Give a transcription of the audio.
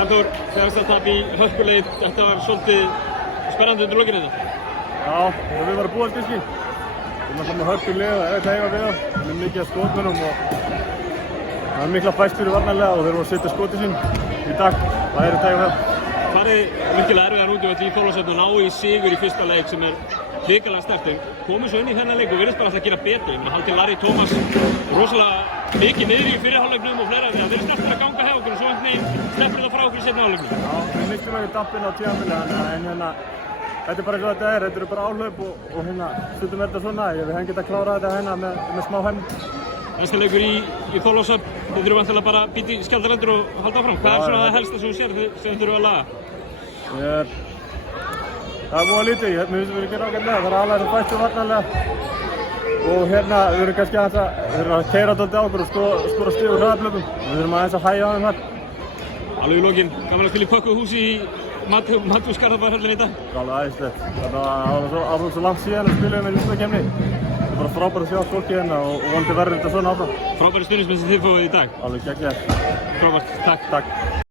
Arnþór, fjarstað í hörkuleið, þetta var svolítið spennandi undir lokin þetta. Já, við varum búið kannski. Við erum alltaf með hörkuleið og erfitt að eiga við það. Við erum mikið að skotmönnum og það er mikla fæstur í varnarlega og þeir voru að setja skotið sín í dag. Það er að eiga við það. Farið virkilega erfiðar útivöll í Þorlákshöfn og ná í sigur í fyrsta leik sem hrikalega sterkt, en komið svo inn í þennan leik og virðist bara alltaf að gera betur. Ég meina, Halldór Larry Tómas rosalega mikið niðri í fyrri hálfleiknum og fleira, það virðist alltaf að ganga hjá okkur og svo einhvern veginn sleppur það frá okkur í seinni hálfleiknum. Já, við mistum ekki dampinn á tímabilið, en þetta er bara eins og þetta er. Þetta eru bara áhlaup og stundum er þetta svona. Við hefum getað klárað þetta með smá hefnd. Næsta leikur í Þorlákshöfn, þið þurfum vantilega bara að bíta í Skjaldarlendur og halda áfram. Hvað er svona það helsta sem þú sér sem þið þurfum að laga? Það er búið lítið, mér finnst við að gera ágætlega. Það er alveg sem fæstur varnarlega og við erum kannski að keyra dálítið á okkur og skora stig úr hraðaplöpum. Við þurfum aðeins að hægja á þeim þar. Alveg í lokin, gaman að spila í Pökkuhúsi í Matthús Garðabæjarhöllinni í dag. Alveg æðislegt. Það var svo langt síðan að spila með úrslitakefni. Það er bara frábært að sjá fólki hérna og vonandi verður þetta svona áfram. Frábæri stuðningsmenn sem þið fóðuð í dag. Alveg geggjað. Frábært, takk.